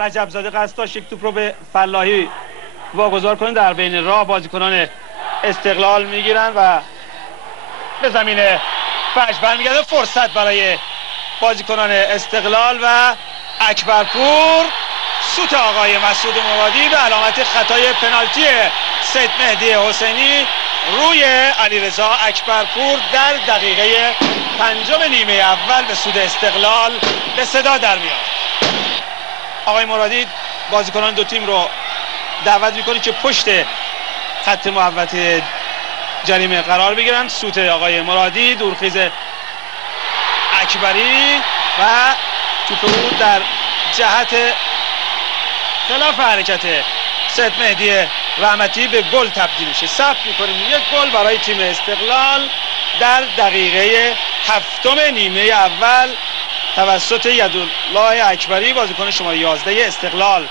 رجب زاده قصد داشت یک توپ رو به فلاحی واگذار کنه، در بین راه بازیکنان استقلال میگیرن و به زمین فجر برمیگرده. فرصت برای بازیکنان استقلال و اکبرپور. سوت آقای مسعود مرادی به علامت خطای پنالتی سید مهدی حسینی روی علیرضا اکبرپور در دقیقه 5 نیمه اول به سود استقلال به صدا در میاد. آقای مرادی بازیکنان دو تیم رو دعوت میکنه که پشت خط محوطه جریمه قرار بگیرن. سوت آقای مرادی، دورخیز اکبری و توپ او در جهت خلاف حرکت سید مهدی رحمتی به گل تبدیل میشه. ثبت میکنیم یک گل برای تیم استقلال در دقیقه 7 نیمه اول توسط یدالله اکبری بازیکن شماره 11 استقلال.